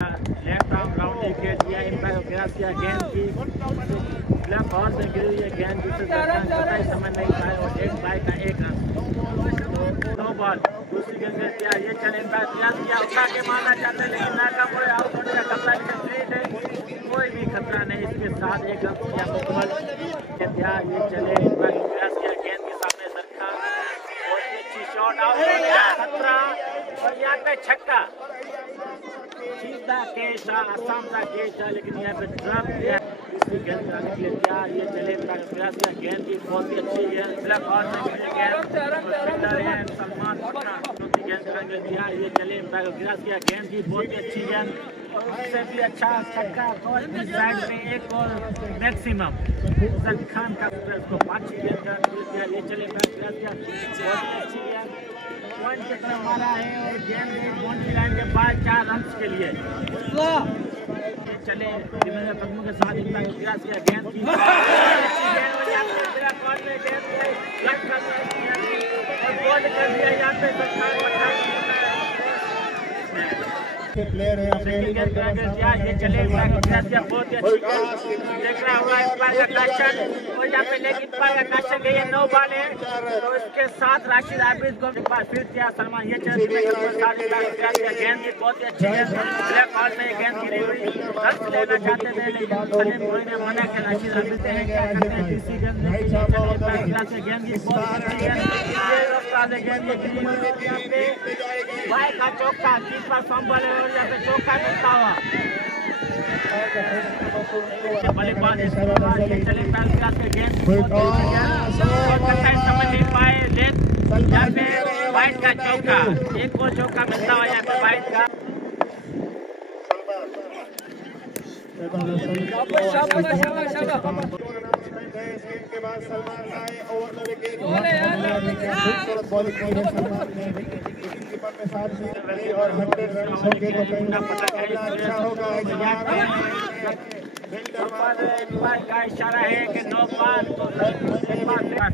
Left arm round wicket दिया, impact cross किया गेंद की लेफ्ट हॉर्न में गिरी हुई है गेंद, दूसरे दर्शक समझ नहीं पाए और एक बाई का एक रन। नो बॉल, दूसरी गेंद में दिया, ये चले इम्पैक्ट क्रॉस किया, उठा के मारना चाहते हैं लेकिन नाकाम हुए, आउट होने का खतरा है, कोई भी खतरा नहीं, इसके साथ एक रन किया मुकम्मल दिया। ये चले इम्पैक्ट क्रॉस किया, गेंद के सामने रखा, बहुत ही अच्छी शॉट, आउट होने का खतरा और यहाँ पे छक्का, सीधा केस आसाम का केस था लेकिन यहाँ पे ड्रॉप किया। दूसरी गेंद कराने के लिए क्या, ये चले प्रयास किया, गेंद की बहुत ही अच्छी गेंद ब्लैक और सलमान गेंद कराने के लिए दिया, ये चले प्रयास किया, गेंद की बहुत ही अच्छी गेंद, उससे भी अच्छा छक्का और साइड में एक और मैक्सिमम उजर खान का उसको 5 गेंद का दिया, ये चले प्रयास किया, बहुत ही अच्छी गेंद पॉइंट की तरफ मारा है और गेंद बाउंड्री लाइन के बाद 4 रन के लिए चले कदमों के साथ प्रयास किया, गेंद की गोल कर दिया यहाँ पे प्लेयर है अपने ये चले बहुत अच्छी देख रहा होगा और यहाँ पे लेकिन के ये 9 बॉल है तो इसके साथ राशिद आबिद को एक बार फिर किया सलमान, ये चले गेंद की बहुत ही अच्छी गेंद ब्लैक बॉल में गेंद गिरी हुई, रन लेना चाहते थे लेकिन मना के राशिद आबिद ने क्या करते हैं तीसरी गेंद गेंद की बहुत अच्छी गेंद ये भाई का चौका कीपर संभल और यहाँ पे चौका मिलता हुआ बल्लेबाज चले गेंद समझ नहीं पाए, यहाँ पे वाइट का चौका, एक और चौका मिलता हुआ यहाँ पे वाइट का। के बाद सलमान आए ओवर द विकेट और 100 रन के अच्छा होगा का इशारा है कि 9 पार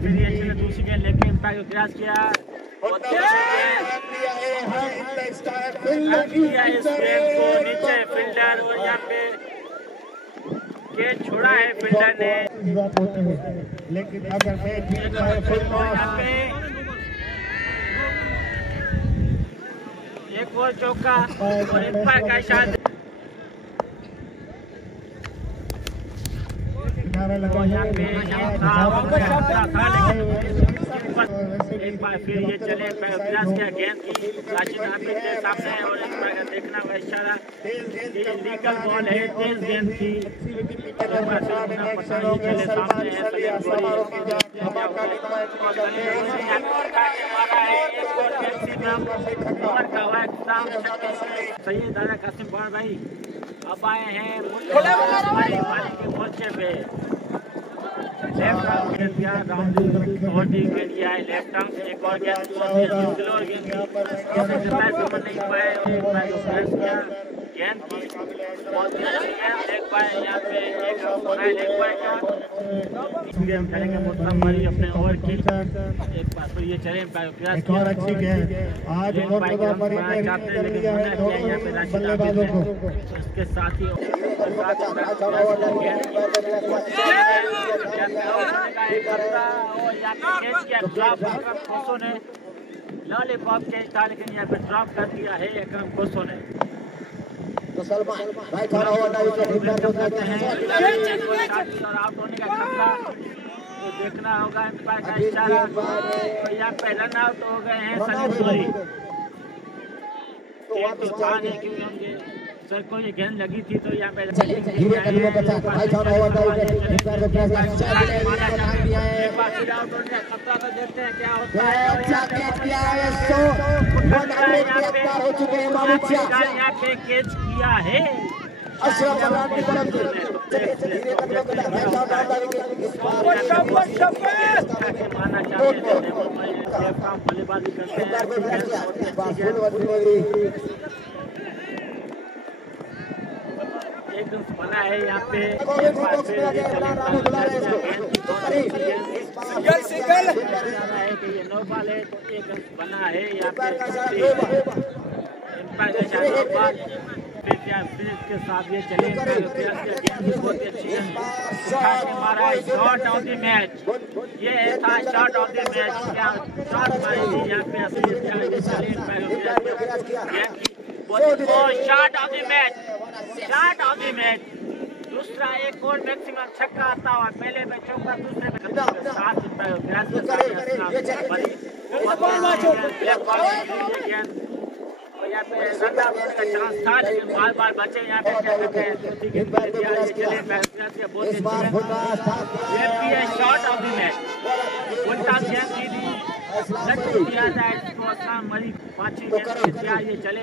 फिर ये चले दूसरी गेंद लेके इम्पैक्ट क्रॉस किया, इस गेंद को नीचे फील्डर और यहाँ पे कैच छोड़ा है फील्डर ने, लेकिन अगर मैच जीत जाए यहाँ पे एक और चौका और इम्पैक्ट का इशारा एक बार फिर ये चले प्रयास किया, गेंद की राशिद आबिद के सामने और एक बार देखना हुआ इशारा, लीगल बॉल है तेज गेंद की, चले सामने सही दादा कासिम भाई अब आए हैं के मोर्चे पे, लेफ्ट आर्म गेंद दिया और दिया है, लेफ्ट आर्म से एक और गेंद नहीं पाए गेंद की बहुत देख पाए यहाँ पे एक देख पाएगा गेम खेलेंगे मुस्तफरी अपने ओवर की एक बार फिर ये चले प्रयास और अच्छी गेंद आज बल्लेबाजों को इसके साथ ही लॉलीपॉप कैच था लेकिन यहाँ पे ड्रॉप कर दिया है अकरम खोसो ने। तो सलमान भाई खड़ा हुआ था और आउट होने का खतरा तो देखना होगा एम्पायर का इशारा, तो यहाँ पे रन आउट हो गए हैं सलीम सोरी, क्यों होंगे सर को ये गेंद लगी थी तो यहाँ पे खतरा तो देखते हैं क्या होता है, यहाँ पे कैच किया है माना चाहते हैं बल्लेबाजी करते हैं, एक बना है यहाँ पे ये 9 बॉल है तो एक बना है यहाँ पे फिनिश के साथ ये चले बहुत ही अच्छी मारा है शॉट ऑफ द मैच। ये था शॉट ऑफ द मैच, क्या शॉट मारी थी यहाँ पे shot of the match, shot of the match. दूसरा एक और मैक्सिमम छक्का आता हुआ, पहले में चौका, दूसरे में 7 यहाँ पे रन आउट का चांस था, लेकिन बार बचे यहाँ पे क्या कहते हैं शॉट ऑफ द मैच। उल्टा दिया जाए इसको आसान मरी 5वीं गेंद ये चले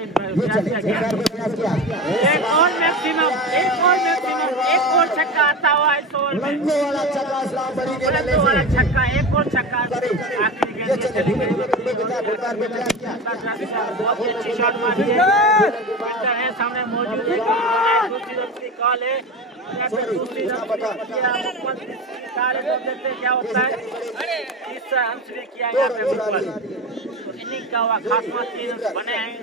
एक और मैक्सिमम एक और छक्का आता हुआ इस ओवर में, वाला छक्का, एक और छक्का आखिरी गेंद ये चली गई। बहुत ही अच्छी शॉट मारी है, सामने मौजूद है, दूसरी कॉल है, दूसरी देखते क्या होता है। तीसरा अंश भी किया यहाँ पे इनिंग का हुआ खासमा 3 अंश बने हैं।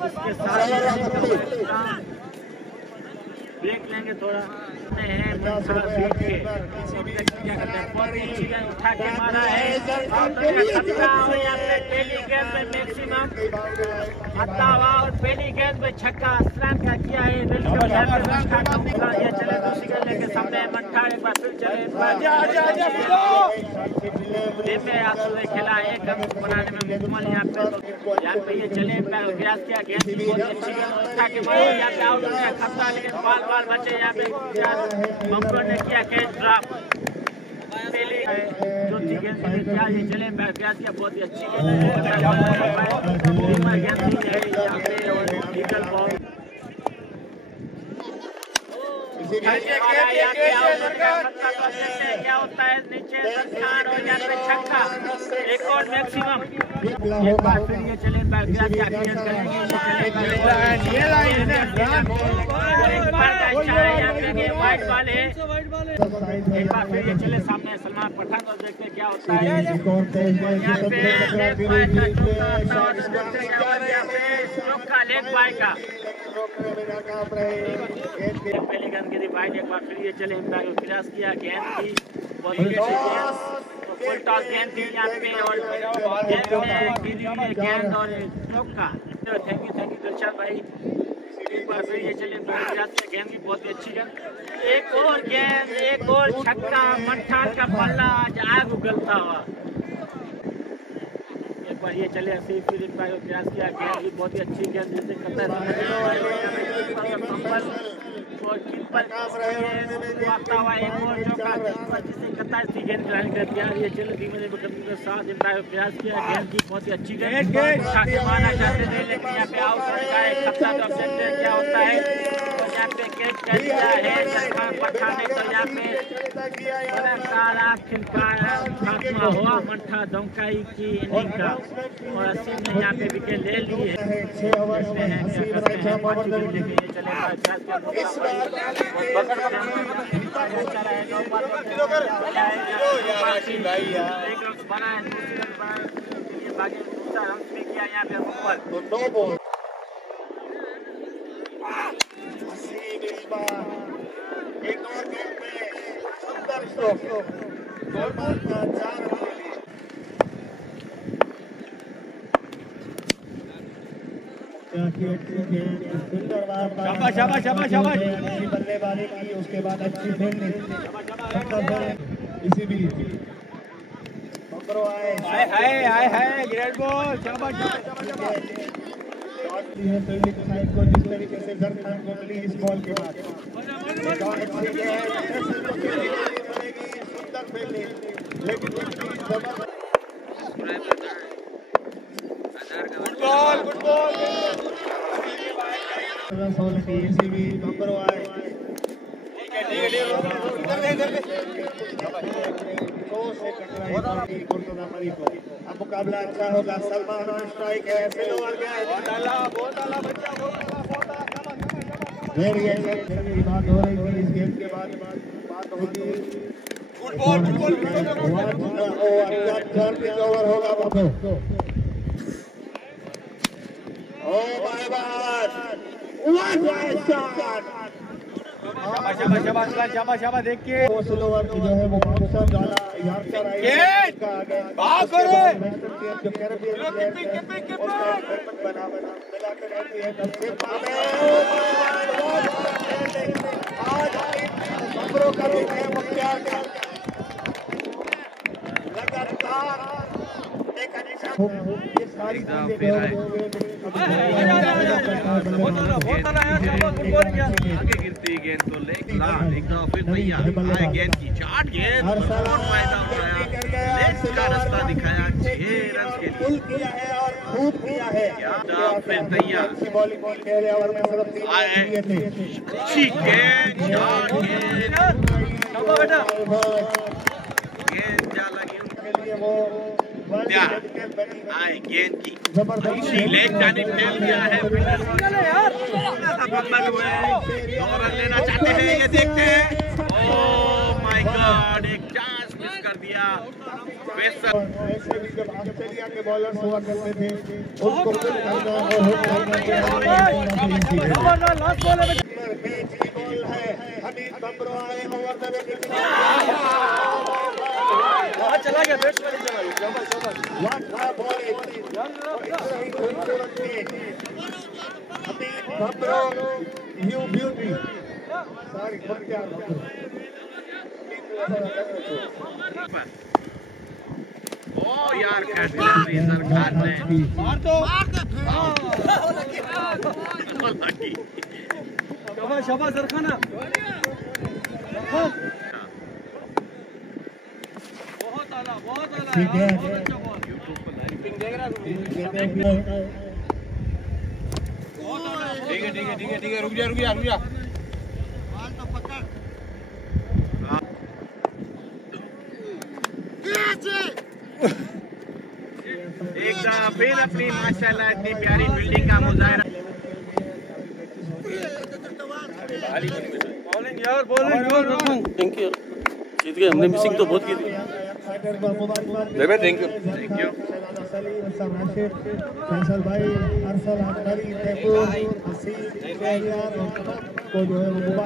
इसके साथ ब्रेक लेंगे थोड़ा है, उठा के मारा है पहली गेंद में मैक्सिमम आता हुआ और पहली गेंद में छक्का स्लैम का किया है। ये चले दूसरी गेंद लेके सामने मंठा एक बार फिर चले खेला, एक अंक बनाने में मुकम्मल यहाँ पे ये चले प्रयास किया, गेंद बहुत अच्छी उठा के यहाँ पे आउट हो खतरा, लेकिन बाल बचे यहाँ पे बम्पर ने किया कैच ड्रॉप। चौथी गेंद क्या ये चले प्रयास किया, बहुत ही अच्छी क्या होता है नीचे और यहाँ पे छक्का, एक और मैक्सिमम एक बार फिर ये चले वाइट बॉल है, एक बार फिर ये चले सामने सलमान पठान और देखते क्या होता है। चौका लेग बाय का पहली गेंद की वाइट, एक बार फिर ये चले प्रयास किया गेंद की फुल टॉस गेंद थी यहाँ पे और गेंद और चौका। थैंक यू दिलशाद भाई। एक बार फिर ये चले प्रयास किया गेंद की बहुत ही अच्छी गेंद, एक और गेंद, एक और छक्का, मंठा का पल्ला आज आग उगलता हुआ। एक बार ये चले ऐसे फिर एक बार प्रयास किया गेंद भी बहुत ही अच्छी गेंद, जैसे कतर और कीपर आता हुआ एक और चौका जिसे कतर सी गेंद ग्रहण कर दिया। ये चले धीमे के साथ प्रयास किया गेंद की बहुत ही अच्छी गेंद माना चाहते थे, लेकिन यहाँ पे आउट होने का एक खतरा तो ऑब्जेक्टिव क्या होता है यहाँ पे कैच कर दिया है सलमान पठान ने। तो यहाँ पे खात्मा हुआ मंठा दमकाई की इनिंग का और असीम ने यहाँ पे विकेट ले ली है। यहाँ पे एक और गेंद में सुंदर स्ट्रोक, शाबाश बल्लेबाजी की, उसके बाद अच्छी फील्डिंग, इसी बीच आए ग्रेट बॉल, शाबाश फील्डिंग साइड को जिस तरीके से जर खान को मिली इस बॉल के बाद सुंदर फील्डिंग, लेकिन गुड बॉल नंबर आए अब मुकाबला अच्छा होगा। सलमान और स्ट्राइक है, बात हो रही थी इस गेम के बाद बात होगी। ओवर होगा बाबू। ओ बाय बाय शाबाश देखिए स्लो ओवर जो है वो बहुत ज्यादा यार कर रहा है भाग करो जो कैरेबियन बना मिला कर रहती है तब से आज खबरों का भी है मुख्तार लगातार एक अच्छा ये सारी चीजें आगे गिरती गेंद को लेग लाल एक दफा फिर भैया आए गेंद की चाट गेंद और फायदा उठाया लेग का रास्ता दिखाया 6 रन के पुल किया है और खूब किया है फिर तैयार बॉलिंग पहले ओवर में सिर्फ 3 दिए थे अच्छी गेंद चाट गेंद गेंद जा लगी उनके लिए वो आए गेंद की लेग जाने फेल गया है बम्बल हुए 2 रन लेना चाहते हैं ये देखते हैं ओह माय गॉड एक चांस मिस कर दिया ऐसे भी जब ऑस्ट्रेलिया के बॉलर्स हुआ करते थे उनको करना और हिट करना बॉल है हमीद बम्बरो आए ओवर द विकेट चला गया बैट्समैन चला गया शाबाश व्हाट अ बॉलिंग हमीद बम्बरो यू ब्यूटी सॉरी मुख्तार ओ यार कैसे सरकार ने मार दो शाबाश शाबाश सरखाना बहुत आला ठीक है ठीक है रुक जा एक दफा फिर अपनी माशाल्लाह इतनी प्यारी फील्डिंग का मुजाहरा बॉलिंग यार थैंक यू जीत गए हमने मिसिंग तो बहुत की थी थैंक यू फैसल भाई अरसल अकबरी तैमूर हसीन को जो है वो